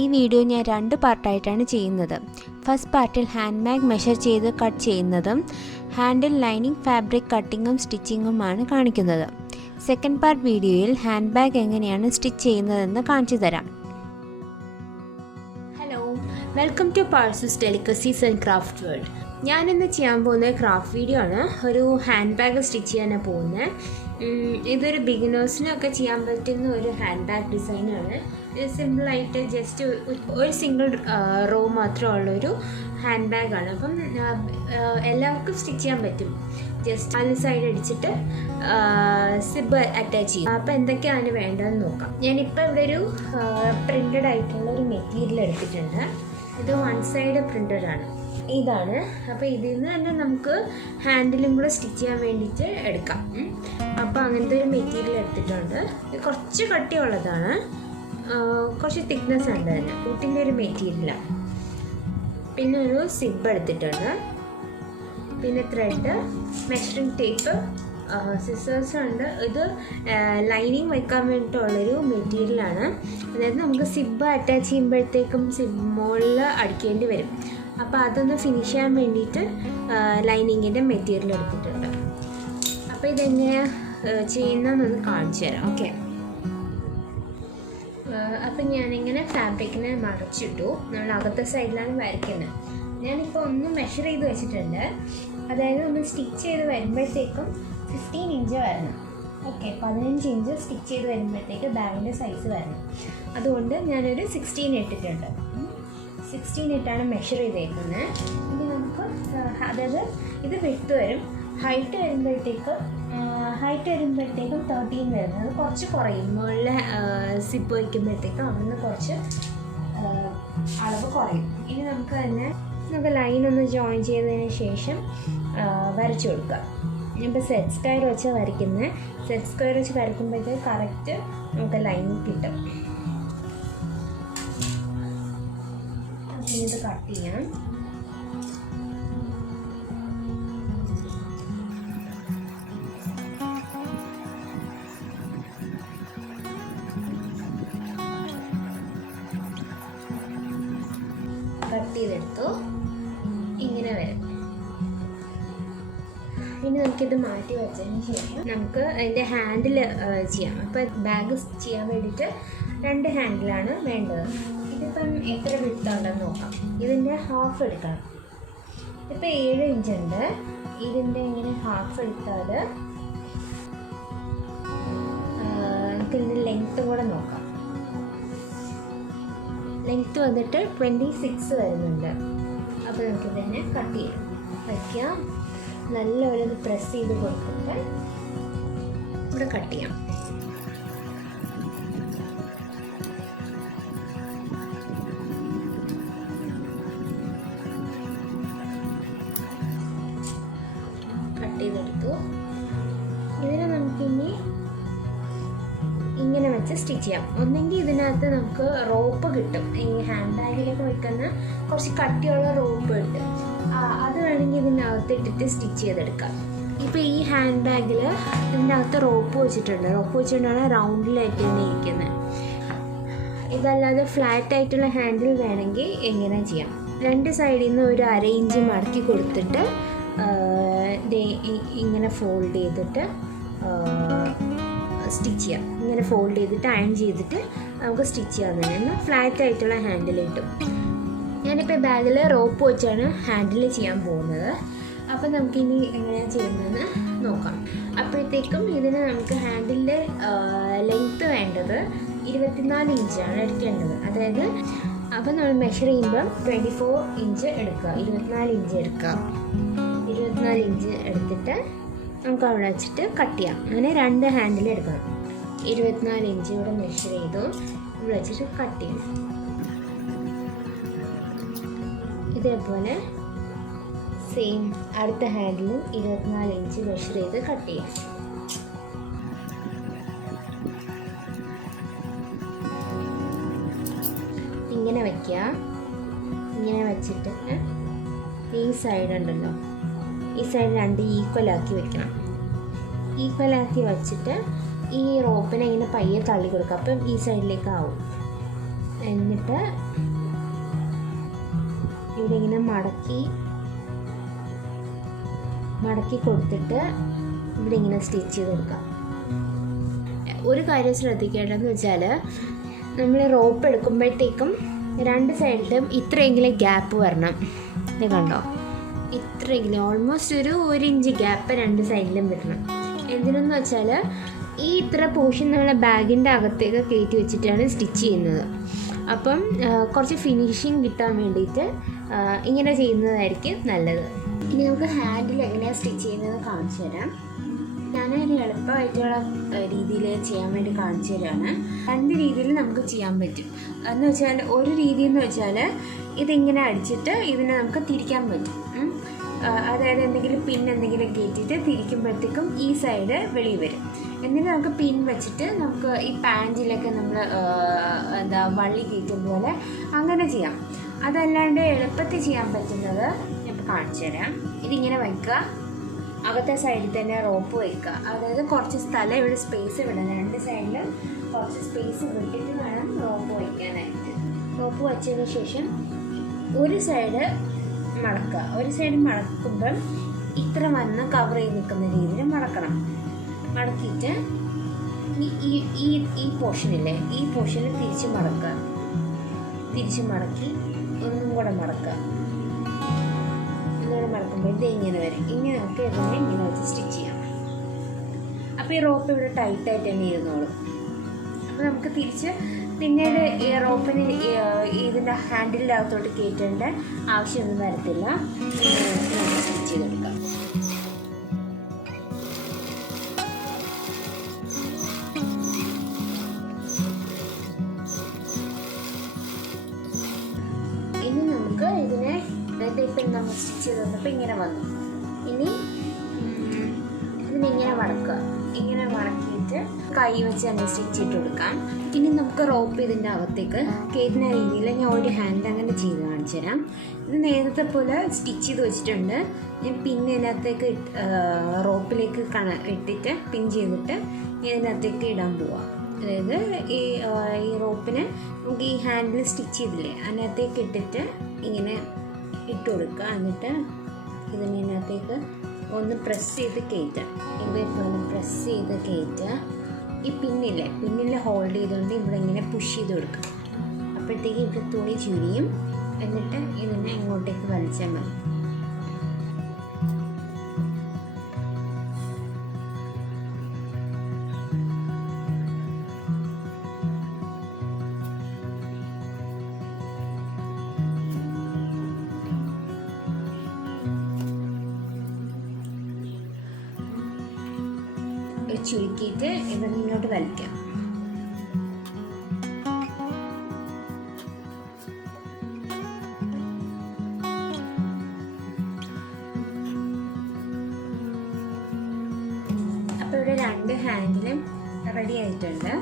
ഈ വീഡിയോ ഞാൻ 2 പാർട്ടായിട്ടാണ് ചെയ്യുന്നത്. ഫസ്റ്റ് പാർട്ടിൽ ഹാൻഡ് ബാഗ് മെഷർ ചെയ്ത് കട്ട് ചെയ്യുന്നതും ഹാൻഡിൽ ലൈനിങ് ഫാബ്രിക് കട്ടിങ്ങും സ്റ്റിച്ചിങ്ങുമാണ് കാണിക്കുന്നത്. സെക്കൻഡ് പാർട്ട് വീഡിയോയിൽ ഹാൻഡ് ബാഗ് എങ്ങനെയാണ് സ്റ്റിച്ച് ചെയ്യുന്നതെന്ന് കാണിച്ചു തരാം. ഹലോ, വെൽക്കം ടു പാഴ്സൂസ് ഡെലിക്കസീസ് ആൻഡ് ക്രാഫ്റ്റ് വേൾഡ്. ഞാനിന്ന് ചെയ്യാൻ പോകുന്നത് ക്രാഫ്റ്റ് വീഡിയോ ആണ്. ഒരു ഹാൻഡ് ബാഗ് സ്റ്റിച്ച് ചെയ്യാനാണ് പോകുന്നത്. ഇതൊരു ബിഗിനേഴ്സിനൊക്കെ ചെയ്യാൻ പറ്റുന്ന ഒരു ഹാൻഡ് ബാഗ് ഡിസൈനാണ്. ഇത് സിമ്പിളായിട്ട് ജസ്റ്റ് ഒരു സിംഗിൾ റോ മാത്രമുള്ളൊരു ഹാൻഡ് ബാഗാണ്. അപ്പം എല്ലാവർക്കും സ്റ്റിച്ച് ചെയ്യാൻ പറ്റും. ജസ്റ്റ് 4 സൈഡ് അടിച്ചിട്ട് സിബ് അറ്റാച്ച് ചെയ്യും. അപ്പോൾ എന്തൊക്കെയാണ് വേണ്ടതെന്ന് നോക്കാം. ഞാനിപ്പോൾ ഇവിടെ ഒരു പ്രിൻ്റഡ് ആയിട്ടുള്ള ഒരു മെറ്റീരിയൽ എടുത്തിട്ടുണ്ട്. ഇത് 1 സൈഡ് പ്രിൻ്റഡ് ആണ്. ഇതാണ്. അപ്പോൾ ഇതിൽ നിന്ന് തന്നെ നമുക്ക് ഹാൻഡിലും കൂടെ സ്റ്റിച്ച് ചെയ്യാൻ വേണ്ടിയിട്ട് എടുക്കാം. അപ്പോൾ അങ്ങനത്തെ ഒരു മെറ്റീരിയൽ എടുത്തിട്ടുണ്ട്. ഇത് കുറച്ച് കട്ടിയുള്ളതാണ്, കുറച്ച് തിക്നെസ് ഉണ്ട് അതിന്. ജൂട്ടിൻ്റെ ഒരു മെറ്റീരിയലാണ്. പിന്നെ ഒരു സിബ് എടുത്തിട്ടുണ്ട്. പിന്നെ ത്രെഡ്, മെഷറിംഗ് ടേപ്പ്, സിസേഴ്സ് ഉണ്ട്. ഇത് ലൈനിങ് വയ്ക്കാൻ വേണ്ടിയിട്ടുള്ളൊരു മെറ്റീരിയലാണ്. അതായത് നമുക്ക് സിബ് അറ്റാച്ച് ചെയ്യുമ്പോഴത്തേക്കും സിബ് മുകളിൽ അടിക്കേണ്ടി വരും. അപ്പോൾ അതൊന്ന് ഫിനിഷ് ചെയ്യാൻ വേണ്ടിയിട്ട് ലൈനിങ്ങിൻ്റെ മെറ്റീരിയൽ എടുത്തിട്ടുണ്ട്. അപ്പോൾ ഇതെങ്ങനെയാണ് ചെയ്യുന്നതെന്നൊന്ന് കാണിച്ചു തരാം. ഓക്കെ, അപ്പം ഞാനിങ്ങനെ ഫാബ്രിക്കിനെ മടച്ചിട്ടു. നമ്മൾ അകത്തെ സൈഡിലാണ് വരയ്ക്കുന്നത്. ഞാനിപ്പോൾ ഒന്ന് മെഷർ ചെയ്ത് വെച്ചിട്ടുണ്ട്. അതായത് ഒന്ന് സ്റ്റിച്ച് ചെയ്ത് വരുമ്പോഴത്തേക്കും 15 ഇഞ്ച് വരണം. ഓക്കെ, 15 ഇഞ്ച് സ്റ്റിച്ച് ചെയ്ത് വരുമ്പോഴത്തേക്ക് ബാഗിൻ്റെ സൈസ് വരണം. അതുകൊണ്ട് ഞാനൊരു 16 ഇട്ടിട്ടുണ്ട്. 16 ഇട്ടാണ് മെഷർ ചെയ്തേക്കുന്നത്. ഇനി നമുക്ക് അതായത് ഇത് വിട്ട് വരും. ഹൈറ്റ് വരുമ്പോഴത്തേക്കും 13 വരുന്നത് കുറച്ച് കുറയും. മുകളിൽ സിപ്പ് വയ്ക്കുമ്പോഴത്തേക്കും അവിടുന്ന് കുറച്ച് അളവ് കുറയും. ഇനി നമുക്ക് ലൈനൊന്ന് ജോയിൻ ചെയ്തതിന് ശേഷം വരച്ചു കൊടുക്കുക. ഇപ്പോൾ സെറ്റ് സ്ക്വയർ വെച്ച് വരയ്ക്കുന്നത്. സെറ്റ് സ്ക്വയർ വെച്ച് വരയ്ക്കുമ്പോഴത്തേക്ക് കറക്റ്റ് നമുക്ക് ലൈൻ കിട്ടും. ഇത് കട്ട് ചെയ്യാം. കട്ട് ചെയ്തെടുത്തു. ഇങ്ങനെ വരും. ഇനി നമുക്കിത് മാറ്റി വെച്ചതിന് ശേഷം നമുക്ക് അതിൻ്റെ ഹാൻഡിൽ ചെയ്യാം. അപ്പോൾ ബാഗ് ചെയ്യാൻ വേണ്ടിയിട്ട് 2 ഹാൻഡിലാണ് വേണ്ടത്. ഇതിപ്പം എത്ര വിട്ടുണ്ടെന്ന് നോക്കാം. ഇതിൻ്റെ ഹാഫ് എടുക്കണം. ഇപ്പോൾ 7 ഇഞ്ചുണ്ട്. ഇതിൻ്റെ ഇങ്ങനെ ഹാഫ് എടുത്താൽ നമുക്കിതിൻ്റെ ലെങ്ത്ത് കൂടെ നോക്കാം. ലെങ്ത്ത് വന്നിട്ട് 26 വരുന്നുണ്ട്. അപ്പോൾ നമുക്കിതിനെ കട്ട് ചെയ്യാം. വയ്ക്കാം. നല്ലപോലെ ഇത് പ്രസ് ചെയ്ത് കൊടുത്തിട്ട് ഇവിടെ കട്ട് ചെയ്യാം. കട്ട് ചെയ്തെടുത്തു. ഇതിനെ നമുക്കിനി ഇങ്ങനെ വെച്ച് സ്റ്റിച്ച് ചെയ്യാം. ഒന്നെങ്കിൽ ഇതിനകത്ത് നമുക്ക് റോപ്പ് കിട്ടും. ഈ ഹാൻഡ് ബാഗിലൊക്കെ വെക്കുന്ന കുറച്ച് കട്ടിയുള്ള റോപ്പ് കിട്ടും. അത് വേണമെങ്കിൽ ഇതിനകത്ത് ഇട്ടിട്ട് സ്റ്റിച്ച് ചെയ്തെടുക്കാം. ഇപ്പോൾ ഈ ഹാൻഡ് ബാഗിൽ ഇതിൻ്റെ അകത്ത് റോപ്പ് വെച്ചിട്ടാണ് റൗണ്ടിലായിട്ട് തന്നെ ഇരിക്കുന്നത്. ഇതല്ലാതെ ഫ്ലാറ്റ് ആയിട്ടുള്ള ഹാൻഡിൽ വേണമെങ്കിൽ എങ്ങനെ ചെയ്യാം. 2 സൈഡിൽ നിന്ന് ഒരു 1/2 ഇഞ്ച് മടക്കി കൊടുത്തിട്ട് ഇങ്ങനെ ഫോൾഡ് ചെയ്തിട്ട് സ്റ്റിച്ച് ചെയ്യാം. ഇങ്ങനെ ഫോൾഡ് ചെയ്തിട്ട് അയൺ ചെയ്തിട്ട് നമുക്ക് സ്റ്റിച്ച് ചെയ്യാവുന്നതാണ്. ഫ്ലാറ്റ് ആയിട്ടുള്ള ഹാൻഡിൽ കിട്ടും. ഞാനിപ്പോൾ ബാഗിൽ റോപ്പ് വെച്ചാണ് ഹാൻഡിൽ ചെയ്യാൻ പോകുന്നത്. അപ്പോൾ നമുക്കിനി എങ്ങനെയാണ് ചെയ്യുന്നതെന്ന് നോക്കാം. അപ്പോഴത്തേക്കും ഇതിന് നമുക്ക് ഹാൻഡിലിൻ്റെ ലെങ്ത്ത് വേണ്ടത് 24 ഇഞ്ചാണ് എടുക്കേണ്ടത്. അതായത് അപ്പോൾ നമ്മൾ മെഷർ ചെയ്യുമ്പം 24 ഇഞ്ച് എടുക്കുക. 24 ഇഞ്ച് എടുക്കുക. 24 ഇഞ്ച് എടുത്തിട്ട് നമുക്ക് അവിടെ വെച്ചിട്ട് കട്ട് ചെയ്യാം. അങ്ങനെ 2 ഹാൻഡിൽ എടുക്കണം. 24 ഇഞ്ച് ഇവിടെ മെഷർ ചെയ്തു ഇവിടെ വെച്ചിട്ട് കട്ട് ചെയ്യും. ഇതേപോലെ സെയിം അടുത്ത ഹാൻഡിലും 24 ഇഞ്ച് മെഷർ ചെയ്ത് കട്ട് ചെയ്യാം. ഇങ്ങനെ വയ്ക്കുക. ഇങ്ങനെ വെച്ചിട്ട് ഈ സൈഡ് ഉണ്ടല്ലോ, ഈ സൈഡ് 2 ഈക്വലാക്കി വെക്കണം. ഈക്വലാക്കി വെച്ചിട്ട് ഈ റോപ്പിനെ ഇങ്ങനെ പയ്യെ തള്ളി കൊടുക്കുക. അപ്പം ഈ സൈഡിലേക്ക് ആവും. എന്നിട്ട് ഇവിടെ ഇങ്ങനെ മടക്കി കൊടുത്തിട്ട് ഇവിടെ ഇങ്ങനെ സ്റ്റിച്ച് ചെയ്തെടുക്കാം. ഒരു കാര്യം ശ്രദ്ധിക്കേണ്ടതെന്ന് വെച്ചാൽ നമ്മൾ റോപ്പ് എടുക്കുമ്പോഴത്തേക്കും രണ്ട് സൈഡിലും ഇത്രയെങ്കിലും ഗ്യാപ്പ് വരണം. ഇത് കണ്ടോ, ഇത്രയെങ്കിലും ഓൾമോസ്റ്റ് ഒരു ഇഞ്ച് ഗ്യാപ്പ് രണ്ട് സൈഡിലും വരണം. എന്തിനെന്ന് വെച്ചാൽ ഈ ഇത്ര പോർഷൻ നമ്മളെ ബാഗിൻ്റെ അകത്തേക്ക് കയറ്റി വെച്ചിട്ടാണ് സ്റ്റിച്ച് ചെയ്യുന്നത്. അപ്പം കുറച്ച് ഫിനിഷിങ് കിട്ടാൻ വേണ്ടിയിട്ട് ഇങ്ങനെ ചെയ്യുന്നതായിരിക്കും നല്ലത്. ഇനി നമുക്ക് ഹാൻഡിൽ എങ്ങനെയാണ് സ്റ്റിച്ച് ചെയ്യുന്നതെന്ന് കാണിച്ചു തരാം. ഞാനൊരു എളുപ്പമായിട്ടുള്ള രീതിയിൽ ചെയ്യാൻ വേണ്ടി കാണിച്ചു തരാണ്. രണ്ട് രീതിയിൽ നമുക്ക് ചെയ്യാൻ പറ്റും. എന്ന് വെച്ചാൽ ഒരു രീതി എന്ന് വെച്ചാൽ ഇതിങ്ങനെ അടിച്ചിട്ട് ഇതിനെ നമുക്ക് തിരിക്കാൻ പറ്റും. അതായത് എന്തെങ്കിലും പിൻ എന്തെങ്കിലും കയറ്റിയിട്ട് തിരിക്കുമ്പോഴത്തേക്കും ഈ സൈഡ് വെളിയിൽ വരും. എന്നിട്ട് നമുക്ക് പിൻ വെച്ചിട്ട് നമുക്ക് ഈ പാൻറ്റിലൊക്കെ നമ്മൾ വള്ളി കയറ്റും പോലെ അങ്ങനെ ചെയ്യാം. അതല്ലാണ്ട് എളുപ്പത്തിൽ ചെയ്യാൻ പറ്റുന്നത് ഞാൻ കാണിച്ചു തരാം. ഇതിങ്ങനെ വയ്ക്കുക, അകത്തെ സൈഡിൽ തന്നെ റോപ്പ് വയ്ക്കുക. അതായത് കുറച്ച് സ്ഥലം ഇവിടെ സ്പേസ് വിടണം. രണ്ട് സൈഡിലും കുറച്ച് സ്പേസ് വിട്ടിട്ട് വേണം റോപ്പ് വയ്ക്കാനായിട്ട്. റോപ്പ് വച്ചതിന് ശേഷം ഒരു സൈഡ് മടക്കുക. ഒരു സൈഡ് മടക്കുമ്പം ഇത്ര വന്ന് കവർ ചെയ്ത് നിൽക്കുന്ന രീതിയിൽ മടക്കണം. മടക്കിയിട്ട് ഈ പോർഷനില്ലേ, ഈ പോർഷനിൽ തിരിച്ച് മടക്കുക. തിരിച്ച് മടക്കി ഒന്നും കൂടെ മടക്കുക. ഇങ്ങനെ മടക്കുമ്പോൾ ഇത് ഇങ്ങനെ വരും. ഇനി നമുക്ക് ഇതിനെ ഇങ്ങനെ വെച്ച് സ്റ്റിച്ച് ചെയ്യാം. അപ്പോൾ ഈ റോപ്പ് ഇവിടെ ടൈറ്റായിട്ട് തന്നെ ഇരുന്നോളും. അപ്പോൾ നമുക്ക് തിരിച്ച് പിന്നീട് ഈ റോപ്പിന് ഇതിൻ്റെ ഹാൻഡിലിൻ്റെ അകത്തോട്ട് കയറ്റേണ്ട ആവശ്യമൊന്നും വരത്തില്ല. സ്റ്റിച്ച് ചെയ്തെടുക്കാം. ഇനി നമുക്ക് ഇതിനെ ഇപ്പം നമ്മൾ സ്റ്റിച്ച് ചെയ്ത് വന്നപ്പോൾ ഇങ്ങനെ വന്നു. ഇനി ഇതിനിങ്ങനെ മടക്കുക. ഇങ്ങനെ മടക്കിയിട്ട് കൈ വെച്ച് തന്നെ സ്റ്റിച്ച് ഇട്ട് കൊടുക്കാം. ഇനി നമുക്ക് റോപ്പ് ഇതിൻ്റെ അകത്തേക്ക് കയറ്റുന്ന രീതിയിൽ ഞാൻ ഒരു ഹാൻഡ് അങ്ങനെ ചെയ്ത് കാണിച്ചു തരാം. ഇത് നേരത്തെ പോലെ സ്റ്റിച്ച് ചെയ്ത് വെച്ചിട്ടുണ്ട്. ഞാൻ പിന്നെ ഇതിനകത്തേക്ക് റോപ്പിലേക്ക് ഇട്ടിട്ട് പിൻ ചെയ്തിട്ട് ഇതിനകത്തേക്ക് ഇടാൻ പോവാം. അതായത് ഈ റോപ്പിന് നമുക്ക് ഈ ഹാൻഡിൽ സ്റ്റിച്ച് ചെയ്തില്ലേ അതിനകത്തേക്ക് ഇട്ടിട്ട് ഇങ്ങനെ ഇട്ട് കൊടുക്കുക. എന്നിട്ട് ഇതിനകത്തേക്ക് ഒന്ന് പ്രസ് ചെയ്ത് കയറ്റുക. ഇതേപോലെ പ്രസ് ചെയ്ത് കയറ്റുക. ഈ പിന്നിൽ ഹോൾഡ് ചെയ്തുകൊണ്ട് ഇവിടെ ഇങ്ങനെ പുഷ് ചെയ്ത് കൊടുക്കുക. അപ്പോഴത്തേക്ക് ഇവിടെ തുണി ചുരിയും. എന്നിട്ട് ഇതിനെ ഇങ്ങോട്ടേക്ക് വലിച്ചാൽ മതി. ചുരുക്കിയിട്ട് ഇവിടെ ഇങ്ങോട്ട് വലിക്കാം. അപ്പോൾ ഇവിടെ രണ്ട് ഹാൻഡിലും റെഡി ആയിട്ടുണ്ട്.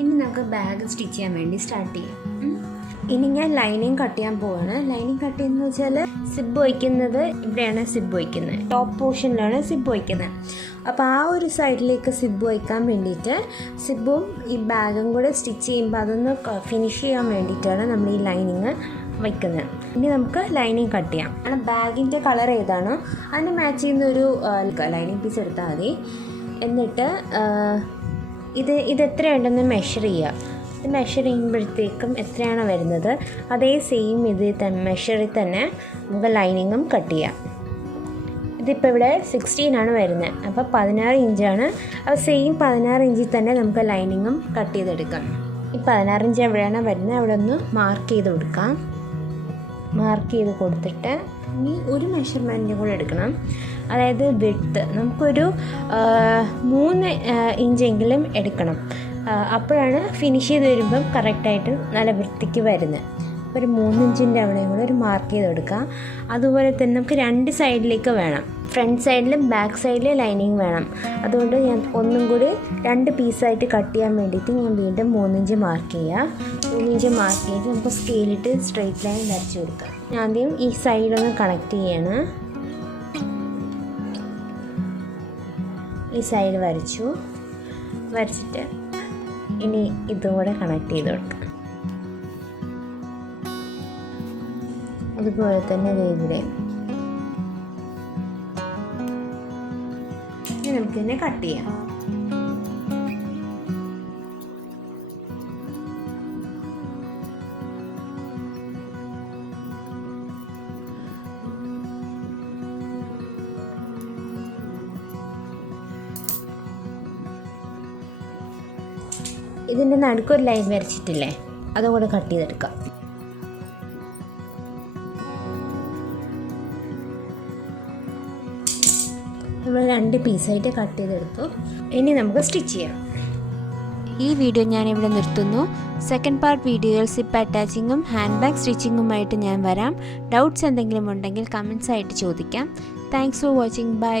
ഇനി നമുക്ക് ബാഗ് സ്റ്റിച്ച് ചെയ്യാൻ വേണ്ടി സ്റ്റാർട്ട് ചെയ്യാം. ഇനി ഞാൻ ലൈനിങ് കട്ട് ചെയ്യാൻ പോവാണ്. ലൈനിങ് കട്ട് ചെയ്യുന്നത് വെച്ചാൽ സിബ് വയ്ക്കുന്നത് ഇവിടെയാണ്. സിബ് വയ്ക്കുന്നത് ടോപ്പ് പോർഷനിലാണ് സിബ് വയ്ക്കുന്നത്. അപ്പോൾ ആ ഒരു സൈഡിലേക്ക് സിബ് വയ്ക്കാൻ വേണ്ടിയിട്ട് സിബും ഈ ബാഗും കൂടെ സ്റ്റിച്ച് ചെയ്യുമ്പോൾ അതൊന്ന് ഫിനിഷ് ചെയ്യാൻ വേണ്ടിയിട്ടാണ് നമ്മൾ ഈ ലൈനിങ് വയ്ക്കുന്നത്. ഇനി നമുക്ക് ലൈനിങ് കട്ട് ചെയ്യാം. കാരണം ബാഗിൻ്റെ കളർ ഏതാണോ അതിന് മാച്ച് ചെയ്യുന്ന ഒരു ലൈനിങ് പീസ് എടുത്താൽ മതി. എന്നിട്ട് ഇത് എത്രയുണ്ടെന്ന് മെഷർ ചെയ്യുക. ഇത് മെഷർ ചെയ്യുമ്പോഴത്തേക്കും എത്രയാണോ വരുന്നത് അതേ സെയിം മെഷറിൽ തന്നെ നമുക്ക് ലൈനിങ്ങും കട്ട് ചെയ്യാം. ഇതിപ്പോൾ ഇവിടെ 16 വരുന്നത്. അപ്പോൾ 16 ഇഞ്ചാണ്. അപ്പോൾ സെയിം 16 ഇഞ്ചിൽ തന്നെ നമുക്ക് ലൈനിങ്ങും കട്ട് ചെയ്തെടുക്കാം. ഈ 16 ഇഞ്ച് എവിടെയാണ് വരുന്നത് അവിടെ ഒന്ന് മാർക്ക് ചെയ്ത് കൊടുക്കാം. മാർക്ക് ചെയ്ത് കൊടുത്തിട്ട് ഇനി ഒരു മെഷർമെൻറ്റും കൂടെ എടുക്കണം. അതായത് വിഡ്ത്ത് നമുക്കൊരു 3 ഇഞ്ചെങ്കിലും എടുക്കണം. അപ്പോഴാണ് ഫിനിഷ് ചെയ്ത് വരുമ്പം കറക്റ്റായിട്ട് നല്ല വൃത്തിക്ക് വരുന്നത്. ഒരു 3 ഇഞ്ചിൻ്റെ അവിടെയും കൂടെ ഒരു മാർക്ക് ചെയ്ത് കൊടുക്കുക. അതുപോലെ തന്നെ നമുക്ക് രണ്ട് സൈഡിലേക്ക് വേണം. ഫ്രണ്ട് സൈഡിലും ബാക്ക് സൈഡിലും ലൈനിങ് വേണം. അതുകൊണ്ട് ഞാൻ ഒന്നും കൂടി 2 പീസായിട്ട് കട്ട് ചെയ്യാൻ വേണ്ടിയിട്ട് ഞാൻ വീണ്ടും 3 ഇഞ്ച് മാർക്ക് ചെയ്യുക. 3 ഇഞ്ച് മാർക്ക് ചെയ്തിട്ട് നമുക്ക് സ്കെയിലിട്ട് സ്ട്രെയിറ്റ് ലൈൻ വരച്ച് കൊടുക്കാം. ഞാൻ ആദ്യം ഈ സൈഡൊന്ന് കണക്ട് ചെയ്യാണ്. ഈ സൈഡ് വരച്ചിട്ട് ഇനി ഇതും കൂടെ കണക്ട് ചെയ്ത് കൊടുക്കാം. അതുപോലെ തന്നെ ഇവിടെ നമുക്കിതിനെ കട്ട് ചെയ്യാം. ഇതിൻ്റെ നടുക്കൊരു ലൈൻ വരച്ചിട്ടില്ലേ, അതും കൂടെ കട്ട് ചെയ്തെടുക്കാം. നമ്മൾ 2 പീസായിട്ട് കട്ട് ചെയ്തെടുത്തു. ഇനി നമുക്ക് സ്റ്റിച്ച് ചെയ്യാം. ഈ വീഡിയോ ഞാനിവിടെ നിർത്തുന്നു. സെക്കൻഡ് പാർട്ട് വീഡിയോയിൽ സിപ്പ് അറ്റാച്ചിങ്ങും ഹാൻഡ് ബാഗ് സ്റ്റിച്ചിങ്ങുമായിട്ട് ഞാൻ വരാം. ഡൗട്ട്സ് എന്തെങ്കിലും ഉണ്ടെങ്കിൽ കമൻസ് ആയിട്ട് ചോദിക്കാം. Thanks for watching. ബൈ.